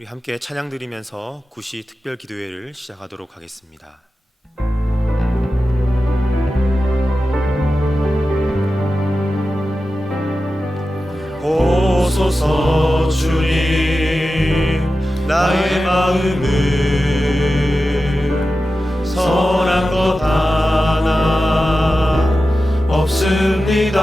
우리 함께 찬양 드리면서 구시 특별 기도회를 시작하도록 하겠습니다. 오소서 주님, 나의 마음은 선한 것 하나 없습니다.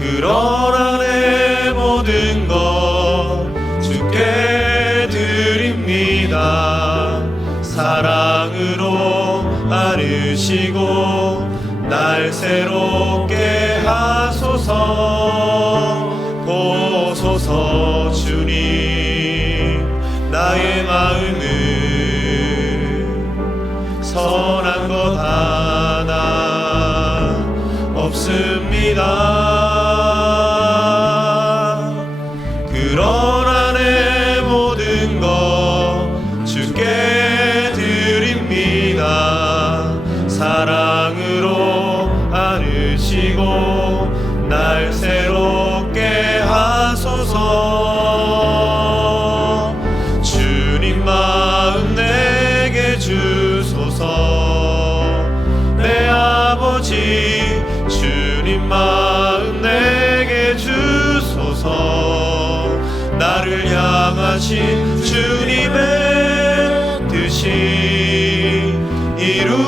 그러나 내 모든 것 주께 드립니다. 사랑으로 안으시고 날 새롭게 하소서. 보소서 주님, 나의 마음은 선한 것 하나 없습니다. 그러나 내 모든 것 주께 드립니다. 사랑으로 안으시고 날 새롭게 하소서. 주님 마음 내게 주소서. 내 아버지 주님 마음 내게 주소서. 나를 향하신 주님의 뜻이 이루어지도록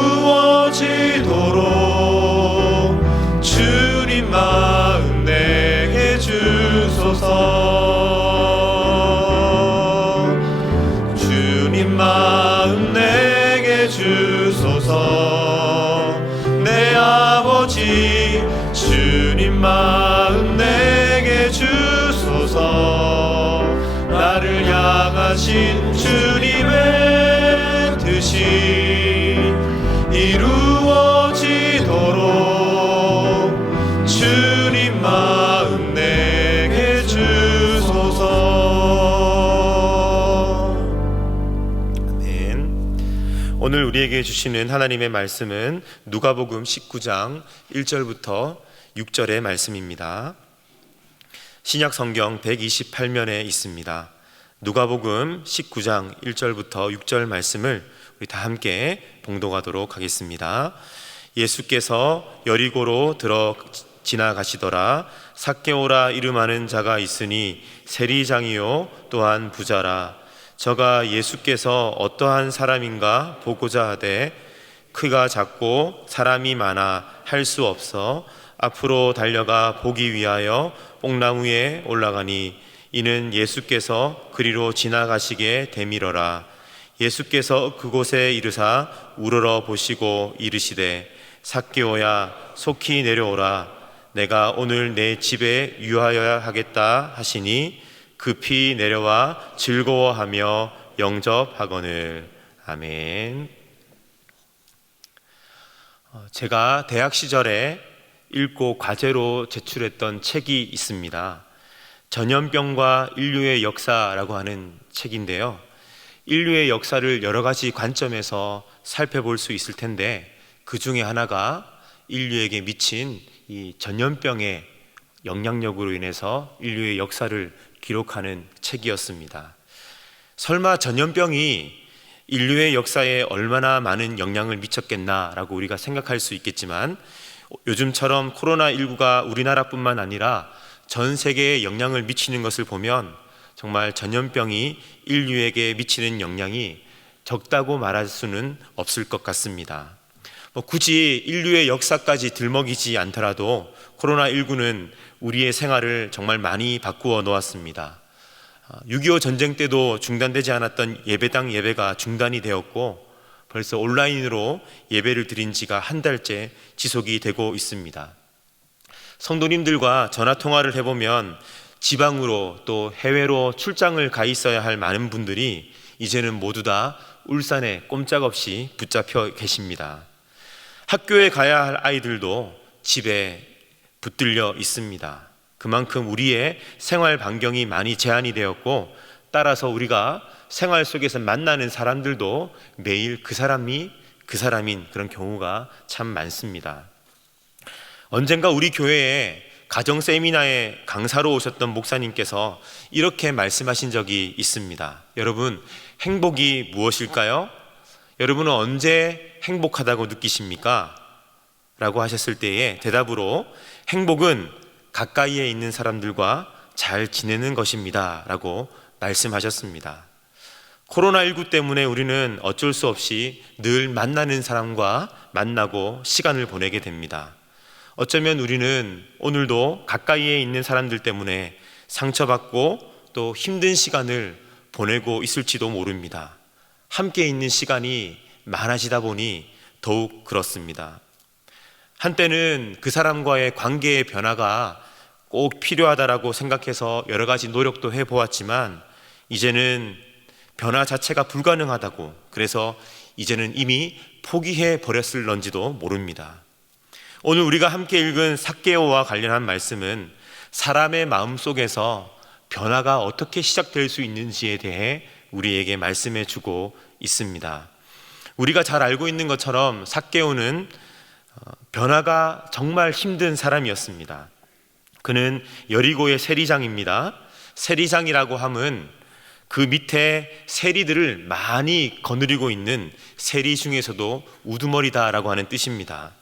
주님 마음 내게 주소서. 주님 마음 내게 주소서. 내 아버지 주님 마음 내게 주소서. 나를 향하신 주님의 뜻이 이루어지도록 주님 마음 내게 주소서. 아멘. 오늘 우리에게 주시는 하나님의 말씀은 누가복음 19장 1절부터 6절의 말씀입니다. 신약 성경 128면에 있습니다. 누가복음 19장 1절부터 6절 말씀을 우리 다 함께 봉독하도록 하겠습니다. 예수께서 여리고로 지나가시더라. 삭개오라 이름하는 자가 있으니 세리장이요 또한 부자라. 저가 예수께서 어떠한 사람인가 보고자 하되 크가 작고 사람이 많아 할 수 없어 앞으로 달려가 보기 위하여 뽕나무에 올라가니 이는 예수께서 그리로 지나가시게 되밀어라. 예수께서 그곳에 이르사 우러러 보시고 이르시되 삭개오야 속히 내려오라. 내가 오늘 내 집에 유하여야 하겠다 하시니 급히 내려와 즐거워하며 영접하거늘. 아멘. 제가 대학 시절에 읽고 과제로 제출했던 책이 있습니다. 전염병과 인류의 역사라고 하는 책인데요, 인류의 역사를 여러 가지 관점에서 살펴볼 수 있을 텐데 그 중에 하나가 인류에게 미친 이 전염병의 영향력으로 인해서 인류의 역사를 기록하는 책이었습니다. 설마 전염병이 인류의 역사에 얼마나 많은 영향을 미쳤겠나라고 우리가 생각할 수 있겠지만, 요즘처럼 코로나19가 우리나라뿐만 아니라 전 세계에 영향을 미치는 것을 보면 정말 전염병이 인류에게 미치는 영향이 적다고 말할 수는 없을 것 같습니다. 굳이 인류의 역사까지 들먹이지 않더라도 코로나19는 우리의 생활을 정말 많이 바꾸어 놓았습니다. 6.25 전쟁 때도 중단되지 않았던 예배당 예배가 중단이 되었고 벌써 온라인으로 예배를 드린 지가 한 달째 지속이 되고 있습니다. 성도님들과 전화통화를 해보면 지방으로 또 해외로 출장을 가 있어야 할 많은 분들이 이제는 모두 다 울산에 꼼짝없이 붙잡혀 계십니다. 학교에 가야 할 아이들도 집에 붙들려 있습니다. 그만큼 우리의 생활 반경이 많이 제한이 되었고, 따라서 우리가 생활 속에서 만나는 사람들도 매일 그 사람인 그런 경우가 참 많습니다. 언젠가 우리 교회에 가정 세미나에 강사로 오셨던 목사님께서 이렇게 말씀하신 적이 있습니다. 여러분, 행복이 무엇일까요? 여러분은 언제 행복하다고 느끼십니까? 라고 하셨을 때에 대답으로 행복은 가까이에 있는 사람들과 잘 지내는 것입니다 라고 말씀하셨습니다. 코로나19 때문에 우리는 어쩔 수 없이 늘 만나는 사람과 만나고 시간을 보내게 됩니다. 어쩌면 우리는 오늘도 가까이에 있는 사람들 때문에 상처받고 또 힘든 시간을 보내고 있을지도 모릅니다. 함께 있는 시간이 많아지다 보니 더욱 그렇습니다. 한때는 그 사람과의 관계의 변화가 꼭 필요하다라고 생각해서 여러 가지 노력도 해보았지만 이제는 변화 자체가 불가능하다고, 그래서 이제는 이미 포기해 버렸을런지도 모릅니다. 오늘 우리가 함께 읽은 삭개오와 관련한 말씀은 사람의 마음속에서 변화가 어떻게 시작될 수 있는지에 대해 우리에게 말씀해 주고 있습니다. 우리가 잘 알고 있는 것처럼 삭개오는 변화가 정말 힘든 사람이었습니다. 그는 여리고의 세리장입니다. 세리장이라고 함은 그 밑에 세리들을 많이 거느리고 있는 세리 중에서도 우두머리다라고 하는 뜻입니다.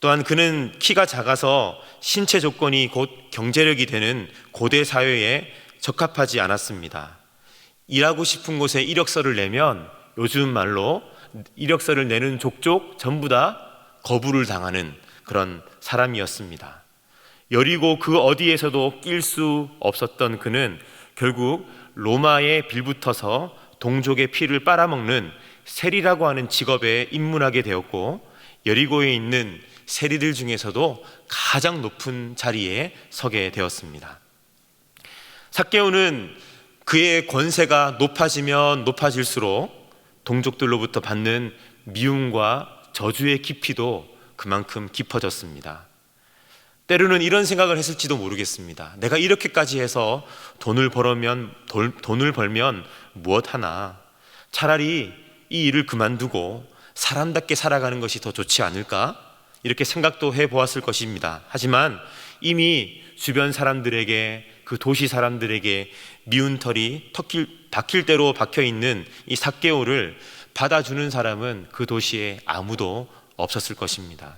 또한 그는 키가 작아서 신체 조건이 곧 경제력이 되는 고대 사회에 적합하지 않았습니다. 일하고 싶은 곳에 이력서를 내면 요즘 말로 이력서를 내는 족족 전부 다 거부를 당하는 그런 사람이었습니다. 여리고 그 어디에서도 낄 수 없었던 그는 결국 로마에 빌붙어서 동족의 피를 빨아먹는 세리라고 하는 직업에 입문하게 되었고 여리고에 있는 세리들 중에서도 가장 높은 자리에 서게 되었습니다. 삭개오는 그의 권세가 높아지면 높아질수록 동족들로부터 받는 미움과 저주의 깊이도 그만큼 깊어졌습니다. 때로는 이런 생각을 했을지도 모르겠습니다. 내가 이렇게까지 해서 돈을 벌면 무엇하나, 차라리 이 일을 그만두고 사람답게 살아가는 것이 더 좋지 않을까? 이렇게 생각도 해보았을 것입니다. 하지만 이미 주변 사람들에게, 그 도시 사람들에게 미운 털이 박힐 대로 박혀있는 이 삭개오를 받아주는 사람은 그 도시에 아무도 없었을 것입니다.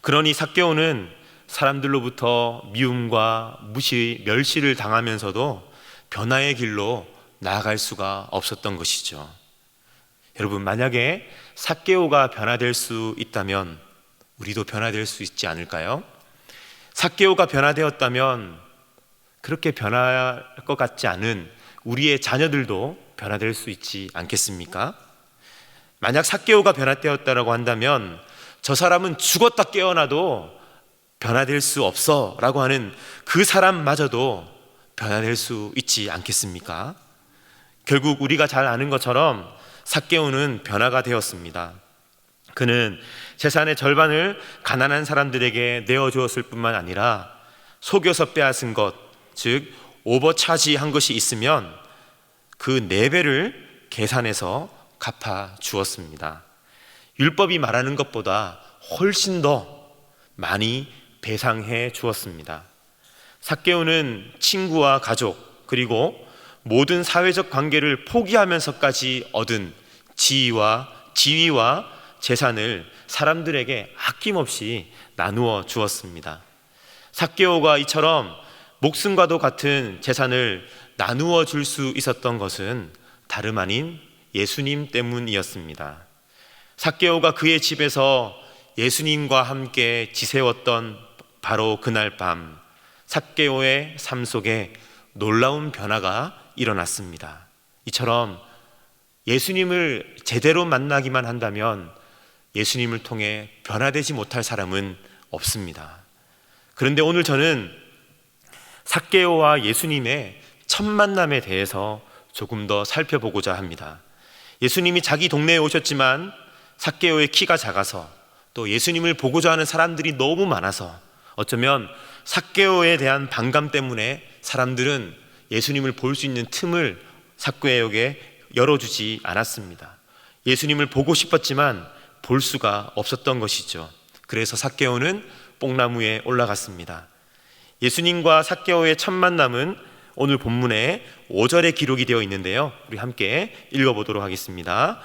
그러니 삭개오는 사람들로부터 미움과 무시, 멸시를 당하면서도 변화의 길로 나아갈 수가 없었던 것이죠. 여러분, 만약에 삭개오가 변화될 수 있다면 우리도 변화될 수 있지 않을까요? 삭개오가 변화되었다면 그렇게 변할 것 같지 않은 우리의 자녀들도 변화될 수 있지 않겠습니까? 만약 삭개오가 변화되었다라고 한다면 저 사람은 죽었다 깨어나도 변화될 수 없어 라고 하는 그 사람마저도 변화될 수 있지 않겠습니까? 결국 우리가 잘 아는 것처럼 삭개오는 변화가 되었습니다. 그는 재산의 절반을 가난한 사람들에게 내어주었을 뿐만 아니라 속여서 빼앗은 것, 즉 오버차지한 것이 있으면 그 4배를 계산해서 갚아 주었습니다. 율법이 말하는 것보다 훨씬 더 많이 배상해 주었습니다. 삭개오는 친구와 가족 그리고 모든 사회적 관계를 포기하면서까지 얻은 지위와 재산을 사람들에게 아낌없이 나누어 주었습니다. 삭개오가 이처럼 목숨과도 같은 재산을 나누어 줄 수 있었던 것은 다름 아닌 예수님 때문이었습니다. 삭개오가 그의 집에서 예수님과 함께 지새웠던 바로 그날 밤, 삭개오의 삶 속에 놀라운 변화가 일어났습니다. 이처럼 예수님을 제대로 만나기만 한다면 예수님을 통해 변화되지 못할 사람은 없습니다. 그런데 오늘 저는 삭개오와 예수님의 첫 만남에 대해서 조금 더 살펴보고자 합니다. 예수님이 자기 동네에 오셨지만 삭개오의 키가 작아서 또 예수님을 보고자 하는 사람들이 너무 많아서 어쩌면 삭개오에 대한 반감 때문에 사람들은 예수님을 볼 수 있는 틈을 삭개오에게 열어주지 않았습니다. 예수님을 보고 싶었지만 볼 수가 없었던 것이죠. 그래서 삭개오는 뽕나무에 올라갔습니다. 예수님과 삭개오의 첫 만남은 오늘 본문에 5절에 기록이 되어 있는데요, 우리 함께 읽어보도록 하겠습니다.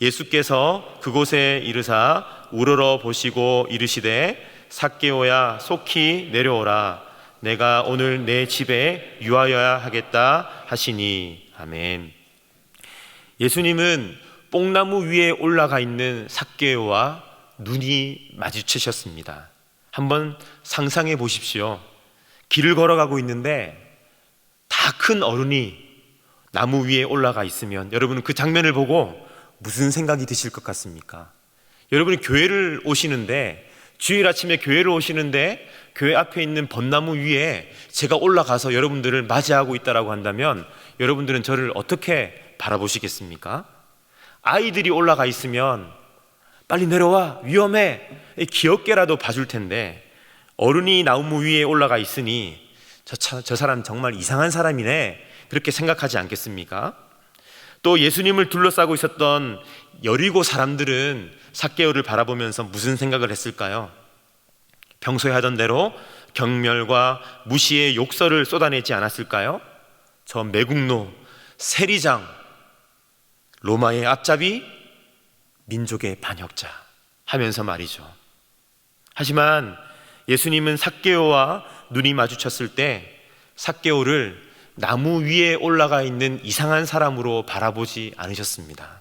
예수께서 그곳에 이르사 우러러 보시고 이르시되 삭개오야 속히 내려오라, 내가 오늘 내 집에 유하여야 하겠다 하시니. 아멘. 예수님은 뽕나무 위에 올라가 있는 삭개오와 눈이 마주치셨습니다. 한번 상상해 보십시오. 길을 걸어가고 있는데 다 큰 어른이 나무 위에 올라가 있으면 여러분은 그 장면을 보고 무슨 생각이 드실 것 같습니까? 여러분이 교회를 오시는데, 주일 아침에 교회를 오시는데 교회 앞에 있는 벚나무 위에 제가 올라가서 여러분들을 맞이하고 있다라고 한다면 여러분들은 저를 어떻게 바라보시겠습니까? 아이들이 올라가 있으면 빨리 내려와, 위험해, 귀엽게라도 봐줄 텐데, 어른이 나무 위에 올라가 있으니 저 사람 정말 이상한 사람이네, 그렇게 생각하지 않겠습니까? 또 예수님을 둘러싸고 있었던 여리고 사람들은 삭개오를 바라보면서 무슨 생각을 했을까요? 평소에 하던 대로 경멸과 무시의 욕설을 쏟아내지 않았을까요? 저 매국노, 세리장, 로마의 앞잡이, 민족의 반역자 하면서 말이죠. 하지만 예수님은 삭개오와 눈이 마주쳤을 때 삭개오를 나무 위에 올라가 있는 이상한 사람으로 바라보지 않으셨습니다.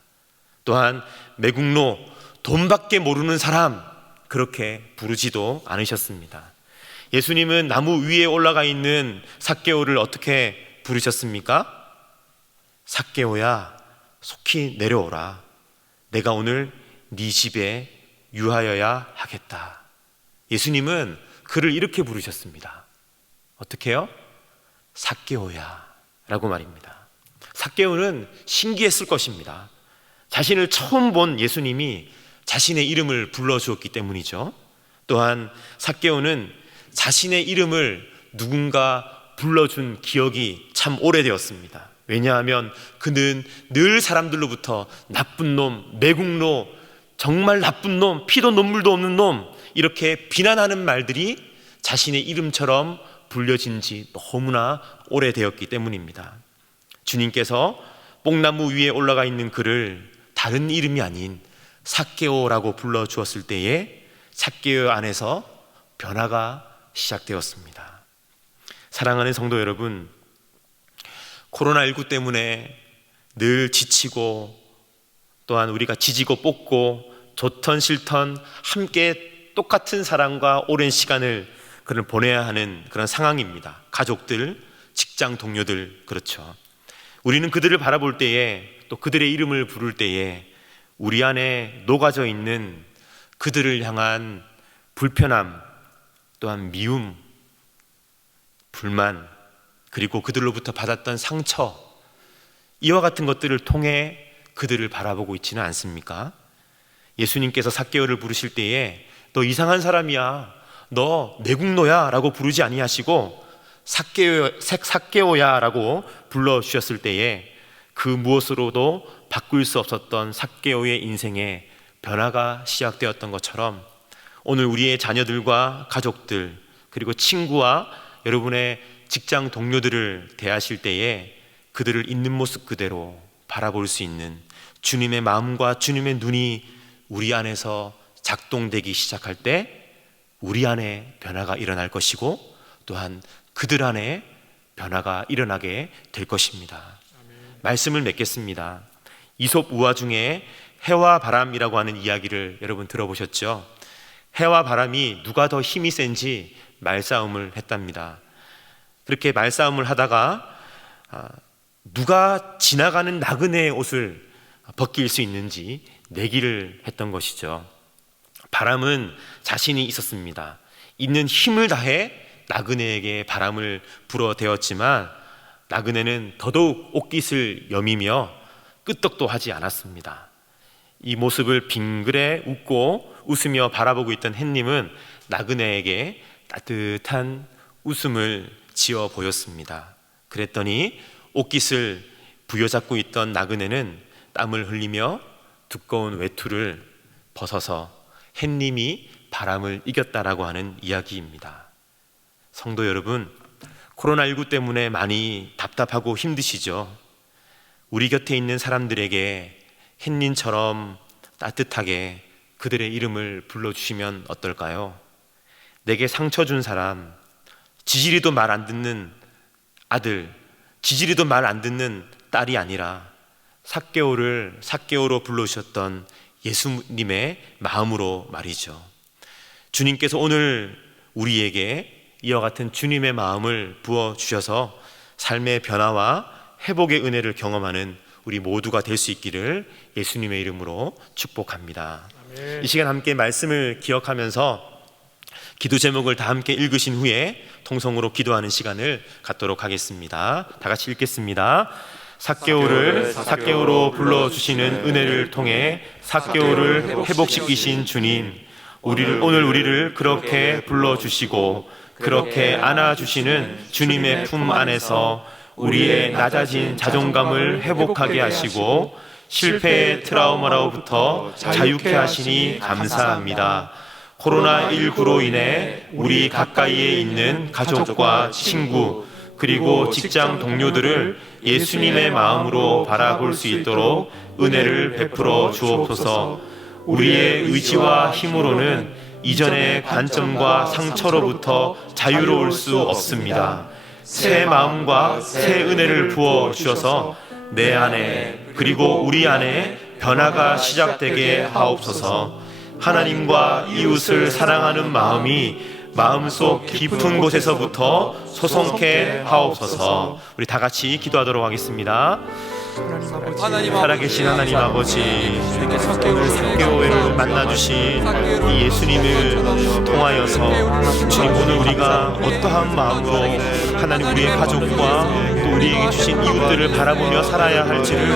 또한 매국노, 돈밖에 모르는 사람, 그렇게 부르지도 않으셨습니다. 예수님은 나무 위에 올라가 있는 삭개오를 어떻게 부르셨습니까? 삭개오야 속히 내려오라, 내가 오늘 네 집에 유하여야 하겠다. 예수님은 그를 이렇게 부르셨습니다. 어떻게요? 삭개오야 라고 말입니다. 삭개오는 신기했을 것입니다. 자신을 처음 본 예수님이 자신의 이름을 불러주었기 때문이죠. 또한 삭개오는 자신의 이름을 누군가 불러준 기억이 참 오래되었습니다. 왜냐하면 그는 늘 사람들로부터 나쁜 놈, 매국노, 정말 나쁜 놈, 피도 눈물도 없는 놈, 이렇게 비난하는 말들이 자신의 이름처럼 불려진 지 너무나 오래되었기 때문입니다. 주님께서 뽕나무 위에 올라가 있는 그를 다른 이름이 아닌 삭개오라고 불러주었을 때에 삭개오 안에서 변화가 시작되었습니다. 사랑하는 성도 여러분, 코로나19 때문에 늘 지치고, 또한 우리가 지지고 볶고 좋던 싫던 함께 똑같은 사람과 오랜 시간을 보내야 하는 그런 상황입니다. 가족들, 직장 동료들, 그렇죠. 우리는 그들을 바라볼 때에, 또 그들의 이름을 부를 때에 우리 안에 녹아져 있는 그들을 향한 불편함, 또한 미움, 불만, 그리고 그들로부터 받았던 상처, 이와 같은 것들을 통해 그들을 바라보고 있지는 않습니까? 예수님께서 삭개오를 부르실 때에 너 이상한 사람이야, 너 매국노야 라고 부르지 아니하시고 삭개오야 라고 불러주셨을 때에 그 무엇으로도 바꿀 수 없었던 삭개오의 인생에 변화가 시작되었던 것처럼 오늘 우리의 자녀들과 가족들, 그리고 친구와 여러분의 직장 동료들을 대하실 때에 그들을 있는 모습 그대로 바라볼 수 있는 주님의 마음과 주님의 눈이 우리 안에서 작동되기 시작할 때 우리 안에 변화가 일어날 것이고, 또한 그들 안에 변화가 일어나게 될 것입니다. 말씀을 맺겠습니다. 이솝 우화 중에 해와 바람이라고 하는 이야기를 여러분 들어보셨죠? 해와 바람이 누가 더 힘이 센지 말싸움을 했답니다. 그렇게 말싸움을 하다가 누가 지나가는 나그네의 옷을 벗길 수 있는지 내기를 했던 것이죠. 바람은 자신이 있었습니다. 있는 힘을 다해 나그네에게 바람을 불어대었지만 나그네는 더더욱 옷깃을 여미며 끄떡도 하지 않았습니다. 이 모습을 빙그레 웃고 웃으며 바라보고 있던 햇님은 나그네에게 따뜻한 웃음을 지어 보였습니다. 그랬더니 옷깃을 부여잡고 있던 나그네는 땀을 흘리며 두꺼운 외투를 벗어서 햇님이 바람을 이겼다라고 하는 이야기입니다. 성도 여러분, 코로나19 때문에 많이 답답하고 힘드시죠? 우리 곁에 있는 사람들에게 햇님처럼 따뜻하게 그들의 이름을 불러주시면 어떨까요? 내게 상처 준 사람, 지지리도 말 안 듣는 아들, 지지리도 말 안 듣는 딸이 아니라 삭개오를 삭개오로 불러주셨던 예수님의 마음으로 말이죠. 주님께서 오늘 우리에게 이와 같은 주님의 마음을 부어주셔서 삶의 변화와 회복의 은혜를 경험하는 우리 모두가 될 수 있기를 예수님의 이름으로 축복합니다. 아멘. 이 시간 함께 말씀을 기억하면서 기도 제목을 다 함께 읽으신 후에 통성으로 기도하는 시간을 갖도록 하겠습니다. 다 같이 읽겠습니다. 삭개오를 삭개오로 불러주시는 은혜를 통해 삭개오를 회복시키신 주님, 오늘 우리를 그렇게 불러주시고 그렇게 안아주시는 주님의 품 안에서 우리의 낮아진 자존감을 회복하게 하시고 실패의 트라우마로부터 자유케 하시니 감사합니다. 코로나19로 인해 우리 가까이에 있는 가족과 친구 그리고 직장 동료들을 예수님의 마음으로 바라볼 수 있도록 은혜를 베풀어 주옵소서. 우리의 의지와 힘으로는 이전의 관점과 상처로부터 자유로울 수 없습니다. 새 마음과 새 은혜를 부어 주셔서 내 안에 그리고 우리 안에 변화가 시작되게 하옵소서. 하나님과 이웃을 사랑하는 마음이 마음속 깊은 곳에서부터 솟게 하옵소서. 우리 다 같이 기도하도록 하겠습니다. 살아계신 하나님 아버지, 오늘 삭개오를 만나주신 이 예수님을 통하여서 주님, 오늘 우리가 어떠한 마음으로 하나님 우리의 가족과 또 우리에게 주신 이웃들을 바라보며 살아야 할지를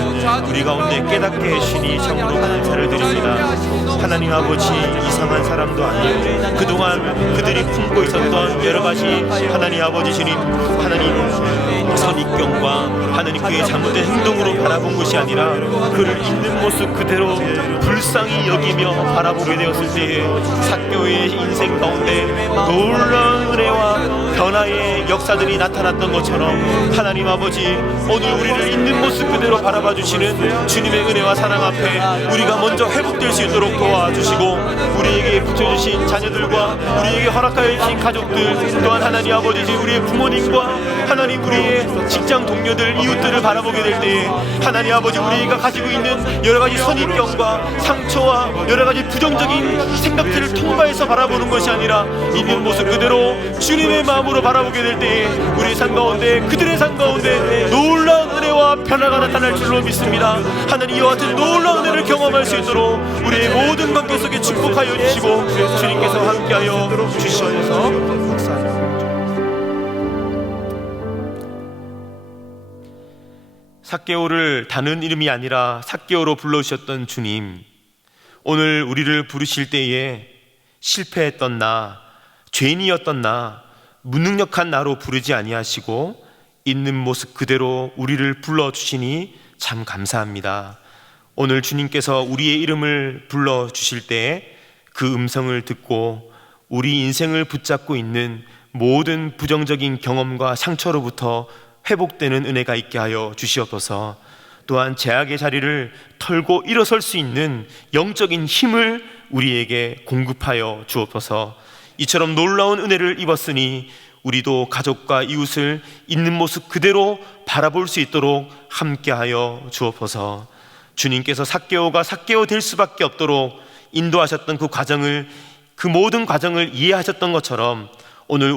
우리 가운데 깨닫게 해주시니 참으로 감사를 드립니다. 하나님 아버지, 이상한 사람도 아니요 그동안 그들이 품고 있었던 여러 가지 하나님 아버지 주님, 하나님 선입견과 하나님 그의 잘못된 행동으로 바라본 것이 아니라 그를 있는 모습 그대로 불쌍히 여기며 바라보게 되었을 때에 삭개오의 인생 가운데 놀라운 은혜와 변화의 역사들이 나타났던 것처럼 하나님 아버지, 오늘 우리를 있는 모습 그대로 바라봐 주시는 주님의 은혜와 사랑 앞에 우리가 먼저 회복될 수 있도록 도와주시고, 우리에게 붙여주신 자녀들과 우리에게 허락하여 주신 가족들 또한 하나님 아버지, 우리의 부모님과 하나님 우리의 직장 동료들, 이웃들을 바라보게 될 때에 하나님 아버지, 우리가 가지고 있는 여러 가지 선입견과 상처와 여러 가지 부정적인 생각들을 통과해서 바라보는 것이 아니라 있는 모습 그대로 주님의 마음으로 바라보게 될 때에 우리의 삶 가운데, 그들의 삶 가운데 놀라운 은혜와 변화가 나타날 줄로 믿습니다. 하나님, 이와 같은 놀라운 은혜를 경험할 수 있도록 우리의 모든 관계 속에 축복하여 주시고 주님께서 함께하여 주시옵소서. 삭개오를 다른 이름이 아니라 삭개오로 불러주셨던 주님, 오늘 우리를 부르실 때에 실패했던 나, 죄인이었던 나, 무능력한 나로 부르지 아니하시고 있는 모습 그대로 우리를 불러주시니 참 감사합니다. 오늘 주님께서 우리의 이름을 불러주실 때에 그 음성을 듣고 우리 인생을 붙잡고 있는 모든 부정적인 경험과 상처로부터 회복되는 은혜가 있게 하여 주시옵소서. 또한 제약의 자리를 털고 일어설 수 있는 영적인 힘을 우리에게 공급하여 주옵소서. 이처럼 놀라운 은혜를 입었으니 우리도 가족과 이웃을 있는 모습 그대로 바라볼 수 있도록 함께하여 주옵소서. 주님께서 삭개오가 삭개오 될 수밖에 없도록 인도하셨던 그 과정을, 그 모든 과정을 이해하셨던 것처럼 오늘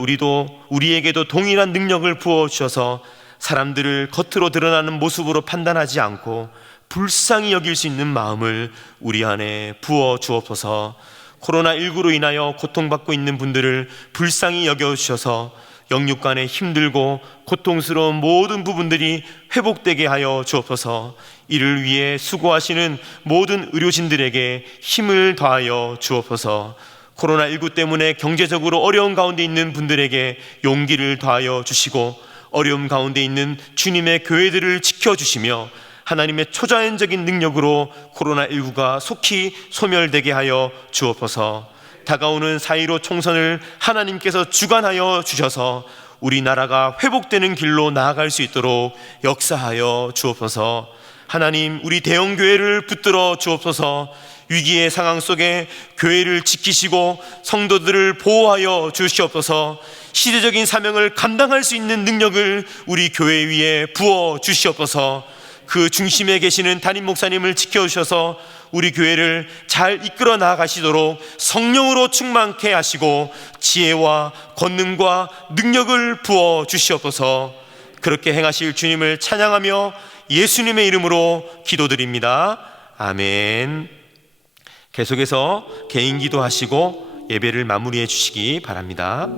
우리에게도 동일한 능력을 부어주셔서 사람들을 겉으로 드러나는 모습으로 판단하지 않고 불쌍히 여길 수 있는 마음을 우리 안에 부어 주옵소서. 코로나19로 인하여 고통받고 있는 분들을 불쌍히 여겨주셔서 영육간에 힘들고 고통스러운 모든 부분들이 회복되게 하여 주옵소서. 이를 위해 수고하시는 모든 의료진들에게 힘을 더하여 주옵소서. 코로나19 때문에 경제적으로 어려운 가운데 있는 분들에게 용기를 더하여 주시고, 어려움 가운데 있는 주님의 교회들을 지켜주시며 하나님의 초자연적인 능력으로 코로나19가 속히 소멸되게 하여 주옵소서. 다가오는 4.15 총선을 하나님께서 주관하여 주셔서 우리나라가 회복되는 길로 나아갈 수 있도록 역사하여 주옵소서. 하나님, 우리 대형교회를 붙들어 주옵소서. 위기의 상황 속에 교회를 지키시고 성도들을 보호하여 주시옵소서. 시대적인 사명을 감당할 수 있는 능력을 우리 교회 위에 부어 주시옵소서. 그 중심에 계시는 담임 목사님을 지켜주셔서 우리 교회를 잘 이끌어 나아가시도록 성령으로 충만케 하시고 지혜와 권능과 능력을 부어 주시옵소서. 그렇게 행하실 주님을 찬양하며 예수님의 이름으로 기도드립니다. 아멘. 계속해서 개인 기도하시고 예배를 마무리해 주시기 바랍니다.